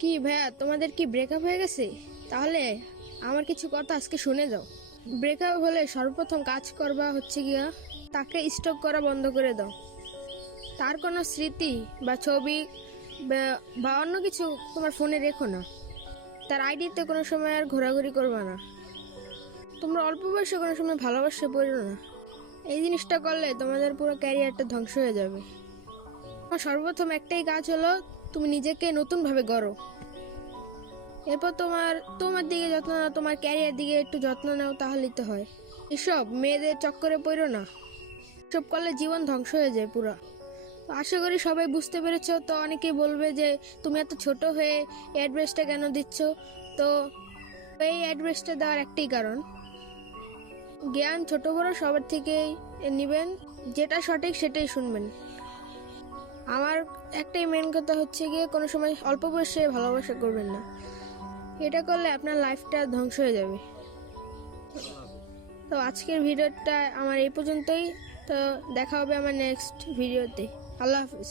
কি ভাইয়া, তোমাদের কি ব্রেকআপ হয়ে গেছে? তাহলে আমার কিছু কথা আজকে শুনে যাও। ব্রেকআপ হলে সর্বপ্রথম কাজ করবা হচ্ছে গিয়া তাকে স্টক করা বন্ধ করে দাও। তার কোনো স্মৃতি বা ছবি বা অন্য কিছু তোমার ফোনে রেখো না। তার আইডিতে কোনো সময় আর ঘোরাঘুরি করবা না। তোমরা অল্প বয়সে কোনো সময় ভালোবাসে পড়ো না। এই জিনিসটা করলে তোমাদের পুরো ক্যারিয়ারটা ধ্বংস হয়ে যাবে। আমার সর্বপ্রথম একটাই কাজ হলো, তুমি নিজেকে নতুনভাবে গড়ো। এরপর তোমার তোমার দিকে যত্ন নাও, তোমার ক্যারিয়ার দিকে একটু যত্ন নাও, তাহলেই তো হয়। এসব মেয়েদের চক্করে পড়ো না। এসব করলে জীবন ধ্বংস হয়ে যায় পুরো। তো আশা করি সবাই বুঝতে পেরেছো। তো অনেকেই বলবে যে তুমি এত ছোট হয়ে এই অ্যাড্রেসটা কেন দিচ্ছ? তো এই অ্যাড্রেসটা দেওয়ার একটাই কারণ, জ্ঞান ছোট বড় সবার থেকেই নেবেন, যেটা সঠিক সেটাই শুনবেন। আমার একটাই মেন কথা হচ্ছে গিয়ে কোনো সময় অল্প বয়সে ভালোবাসা করবেন না। এটা করলে আপনার লাইফটা ধ্বংস হয়ে যাবে। তো আজকের ভিডিওটা আমার এই পর্যন্তই। তো দেখা হবে আমার নেক্সট ভিডিওতে। আল্লাহ হাফিজ।